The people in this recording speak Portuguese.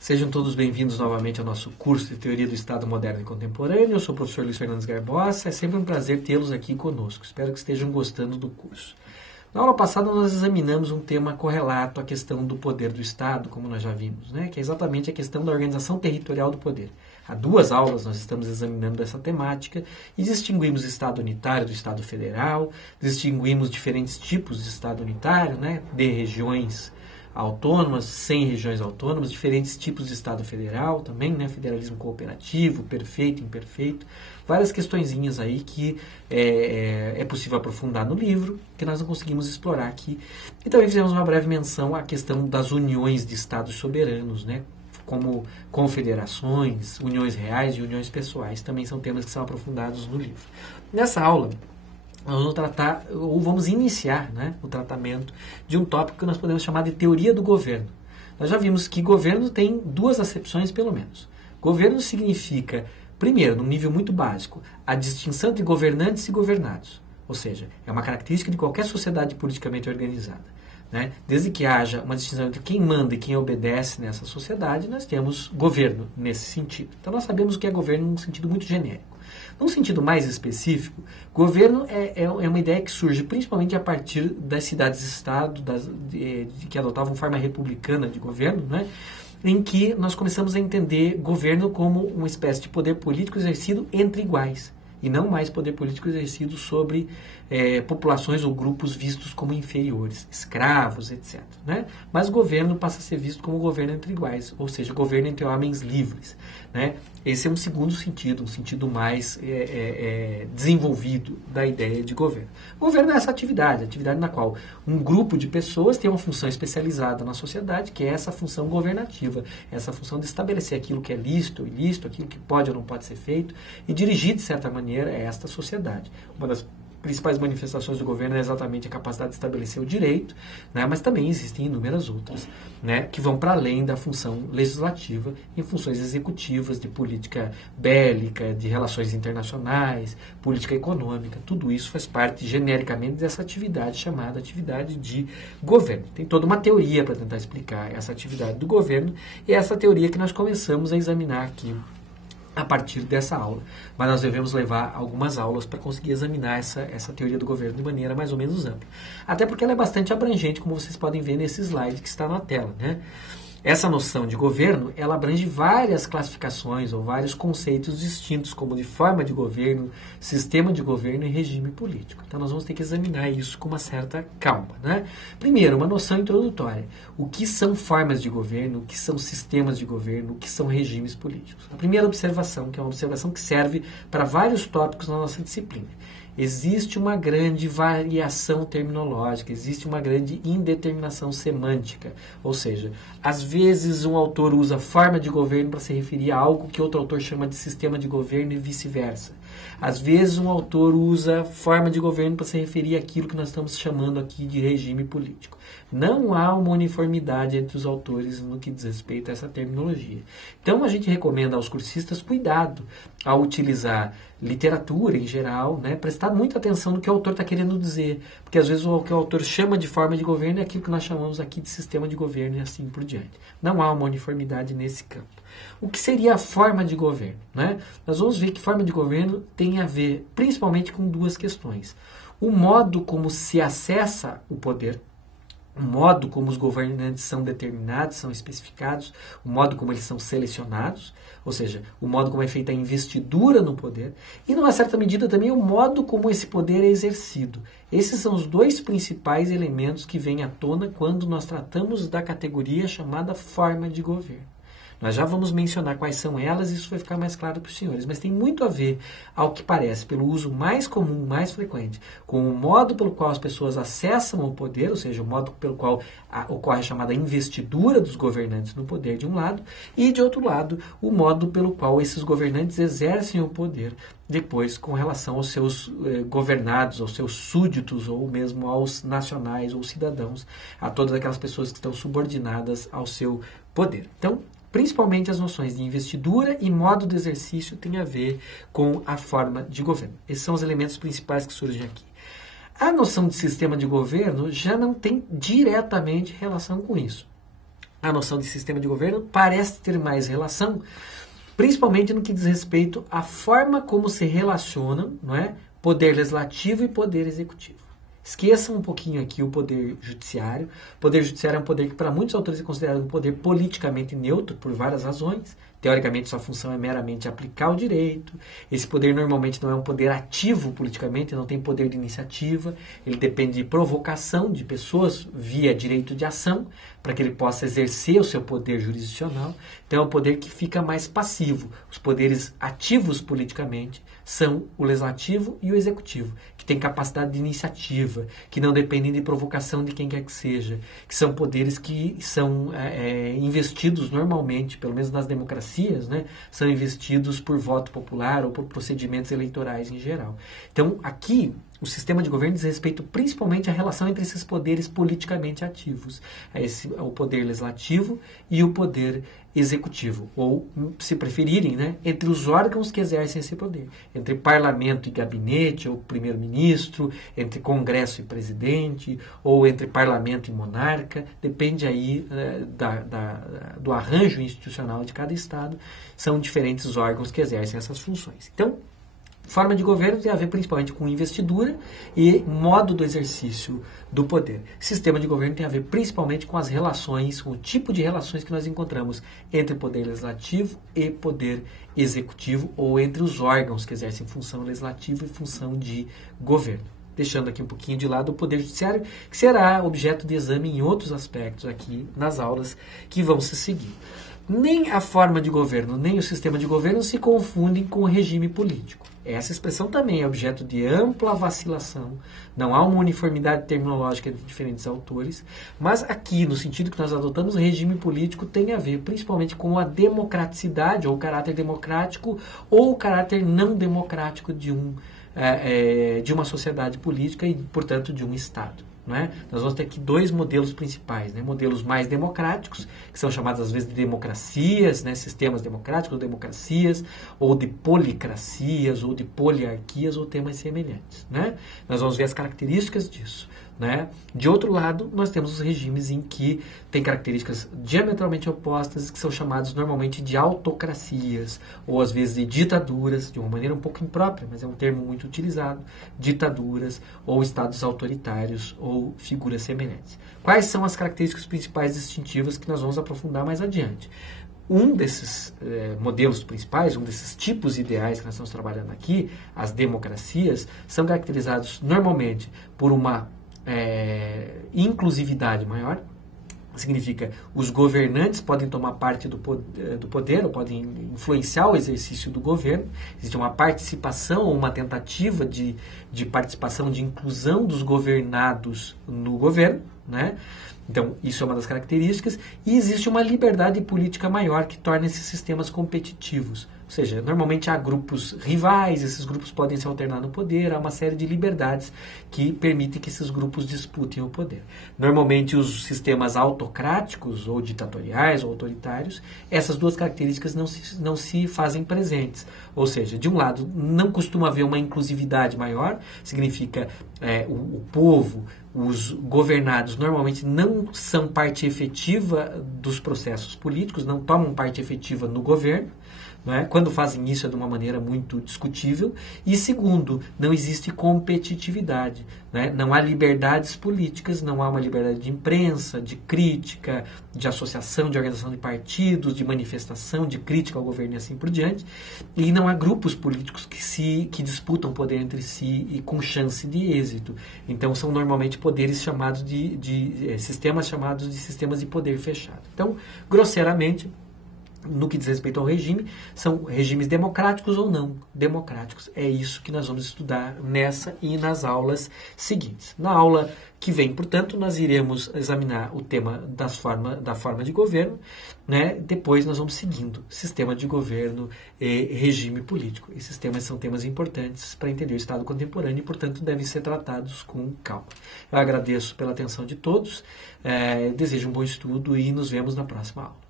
Sejam todos bem-vindos novamente ao nosso curso de Teoria do Estado Moderno e Contemporâneo. Eu sou o professor Luiz Fernandes Garbosa. É sempre um prazer tê-los aqui conosco. Espero que estejam gostando do curso. Na aula passada, nós examinamos um tema correlato à questão do poder do Estado, como nós já vimos, né? Que é exatamente a questão da organização territorial do poder. Há 2 aulas nós estamos examinando essa temática e distinguimos Estado unitário do Estado federal, distinguimos diferentes tipos de Estado unitário, né? De regiões autônomas, sem regiões autônomas, diferentes tipos de Estado federal também, né? Federalismo cooperativo, perfeito, imperfeito, várias questõezinhas aí que é possível aprofundar no livro, que nós não conseguimos explorar aqui. E também fizemos uma breve menção à questão das uniões de Estados soberanos, né? Como confederações, uniões reais e uniões pessoais, também são temas que são aprofundados no livro. Nessa aula, nós vamos tratar, ou vamos iniciar, né, o tratamento de um tópico que nós podemos chamar de teoria do governo. Nós já vimos que governo tem 2 acepções, pelo menos. Governo significa, primeiro, num nível muito básico, a distinção entre governantes e governados. Ou seja, é uma característica de qualquer sociedade politicamente organizada, né? Desde que haja uma distinção entre quem manda e quem obedece nessa sociedade, nós temos governo nesse sentido. Então nós sabemos o que é governo num sentido muito genérico. Num sentido mais específico, governo é uma ideia que surge principalmente a partir das cidades-estado, que adotavam forma republicana de governo, né? Em que nós começamos a entender governo como uma espécie de poder político exercido entre iguais, e não mais poder político exercido sobre populações ou grupos vistos como inferiores, escravos, etc. Né? Mas governo passa a ser visto como governo entre iguais, ou seja, governo entre homens livres. Né? Esse é um segundo sentido, um sentido mais desenvolvido da ideia de governo. Governo é essa atividade na qual um grupo de pessoas tem uma função especializada na sociedade, que é essa função governativa, essa função de estabelecer aquilo que é lícito ou ilícito, aquilo que pode ou não pode ser feito, e dirigir, de certa maneira, esta sociedade. Uma das principais manifestações do governo é exatamente a capacidade de estabelecer o direito, né, mas também existem inúmeras outras, né, que vão para além da função legislativa em funções executivas, de política bélica, de relações internacionais, política econômica. Tudo isso faz parte genericamente dessa atividade chamada atividade de governo. Tem toda uma teoria para tentar explicar essa atividade do governo, e é essa teoria que nós começamos a examinar aqui a partir dessa aula. Mas nós devemos levar algumas aulas para conseguir examinar essa teoria do governo de maneira mais ou menos ampla. Até porque ela é bastante abrangente, como vocês podem ver nesse slide que está na tela, né? Essa noção de governo, ela abrange várias classificações ou vários conceitos distintos, como de forma de governo, sistema de governo e regime político. Então nós vamos ter que examinar isso com uma certa calma, né? Primeiro, uma noção introdutória. O que são formas de governo, o que são sistemas de governo, o que são regimes políticos. A primeira observação, que é uma observação que serve para vários tópicos na nossa disciplina. Existe uma grande variação terminológica, existe uma grande indeterminação semântica. Ou seja, às vezes um autor usa forma de governo para se referir a algo que outro autor chama de sistema de governo e vice-versa. Às vezes um autor usa forma de governo para se referir àquilo que nós estamos chamando aqui de regime político. Não há uma uniformidade entre os autores no que diz respeito a essa terminologia. Então a gente recomenda aos cursistas cuidado ao utilizar literatura em geral, né, prestar muita atenção no que o autor está querendo dizer, porque às vezes o que o autor chama de forma de governo é aquilo que nós chamamos aqui de sistema de governo e assim por diante. Não há uma uniformidade nesse campo. O que seria a forma de governo? Né? Nós vamos ver que forma de governo tem a ver principalmente com 2 questões. O modo como se acessa o poder, o modo como os governantes são determinados, são especificados, o modo como eles são selecionados, ou seja, o modo como é feita a investidura no poder, e, numa certa medida, também o modo como esse poder é exercido. Esses são os 2 principais elementos que vêm à tona quando nós tratamos da categoria chamada forma de governo. Nós já vamos mencionar quais são elas e isso vai ficar mais claro para os senhores, mas tem muito a ver, ao que parece, pelo uso mais comum, mais frequente, com o modo pelo qual as pessoas acessam o poder, ou seja, o modo pelo qual ocorre a chamada investidura dos governantes no poder de um lado, e de outro lado, o modo pelo qual esses governantes exercem o poder depois com relação aos seus governados, aos seus súditos, ou mesmo aos nacionais ou cidadãos, a todas aquelas pessoas que estão subordinadas ao seu poder. Então, principalmente as noções de investidura e modo de exercício têm a ver com a forma de governo. Esses são os elementos principais que surgem aqui. A noção de sistema de governo já não tem diretamente relação com isso. a noção de sistema de governo parece ter mais relação, principalmente no que diz respeito à forma como se relacionam, não é, poder legislativo e poder executivo. Esqueçam um pouquinho aqui o poder judiciário. O poder judiciário é um poder que para muitos autores é considerado um poder politicamente neutro por várias razões. Teoricamente, sua função é meramente aplicar o direito. Esse poder normalmente não é um poder ativo politicamente, não tem poder de iniciativa. Ele depende de provocação de pessoas via direito de ação, para que ele possa exercer o seu poder jurisdicional. Então, é um poder que fica mais passivo. Os poderes ativos politicamente são o legislativo e o executivo, que têm capacidade de iniciativa, que não dependem de provocação de quem quer que seja, que são poderes que são investidos normalmente, pelo menos nas democracias, né, são investidos por voto popular ou por procedimentos eleitorais em geral. Então, aqui, o sistema de governo diz respeito principalmente à relação entre esses poderes politicamente ativos, o poder legislativo e o poder executivo, ou, se preferirem, né, entre os órgãos que exercem esse poder, entre parlamento e gabinete, ou primeiro-ministro, entre congresso e presidente, ou entre parlamento e monarca, depende aí do arranjo institucional de cada estado, são diferentes órgãos que exercem essas funções. Então, forma de governo tem a ver principalmente com investidura e modo do exercício do poder. Sistema de governo tem a ver principalmente com as relações, com o tipo de relações que nós encontramos entre poder legislativo e poder executivo, ou entre os órgãos que exercem função legislativa e função de governo. Deixando aqui um pouquinho de lado o poder judiciário, que será objeto de exame em outros aspectos aqui nas aulas que vão se seguir. Nem a forma de governo, nem o sistema de governo se confundem com o regime político. Essa expressão também é objeto de ampla vacilação, não há uma uniformidade terminológica entre diferentes autores, mas aqui, no sentido que nós adotamos, o regime político tem a ver principalmente com a democraticidade, ou o caráter democrático, ou o caráter não democrático de uma sociedade política e, portanto, de um Estado. Né? Nós vamos ter aqui dois modelos principais, né? Modelos mais democráticos, que são chamados às vezes de democracias, né? Sistemas democráticos ou democracias, ou de policracias, ou de poliarquias, ou temas semelhantes. Né? Nós vamos ver as características disso. Né? De outro lado, nós temos os regimes em que tem características diametralmente opostas, que são chamados normalmente de autocracias, ou às vezes de ditaduras, de uma maneira um pouco imprópria, mas é um termo muito utilizado, ditaduras, ou estados autoritários, ou figuras semelhantes. Quais são as características principais distintivas que nós vamos aprofundar mais adiante? Um desses modelos principais, um desses tipos ideais que nós estamos trabalhando aqui, as democracias, são caracterizados normalmente por uma inclusividade maior, significa os governantes podem tomar parte do poder ou podem influenciar o exercício do governo, existe uma participação ou uma tentativa de participação, de inclusão dos governados no governo, né? Então, isso é uma das características, e existe uma liberdade política maior que torna esses sistemas competitivos. Ou seja, normalmente há grupos rivais, esses grupos podem se alternar no poder, há uma série de liberdades que permitem que esses grupos disputem o poder. Normalmente os sistemas autocráticos, ou ditatoriais, ou autoritários, essas duas características não se fazem presentes. Ou seja, de um lado, não costuma haver uma inclusividade maior, significa o povo, os governados normalmente não são parte efetiva dos processos políticos, não tomam parte efetiva no governo. Né? Quando fazem isso é de uma maneira muito discutível. E segundo, não existe competitividade. Né? Não há liberdades políticas, não há uma liberdade de imprensa, de crítica, de associação, de organização de partidos, de manifestação, de crítica ao governo e assim por diante. E não há grupos políticos que disputam poder entre si e com chance de êxito. Então são normalmente poderes chamados sistemas chamados de sistemas de poder fechado. Então, grosseiramente, no que diz respeito ao regime, são regimes democráticos ou não democráticos. É isso que nós vamos estudar nessa e nas aulas seguintes. Na aula que vem, portanto, nós iremos examinar o tema da forma de governo, né? Depois nós vamos seguindo sistema de governo e regime político. Esses temas são temas importantes para entender o Estado contemporâneo e, portanto, devem ser tratados com calma. Eu agradeço pela atenção de todos, desejo um bom estudo e nos vemos na próxima aula.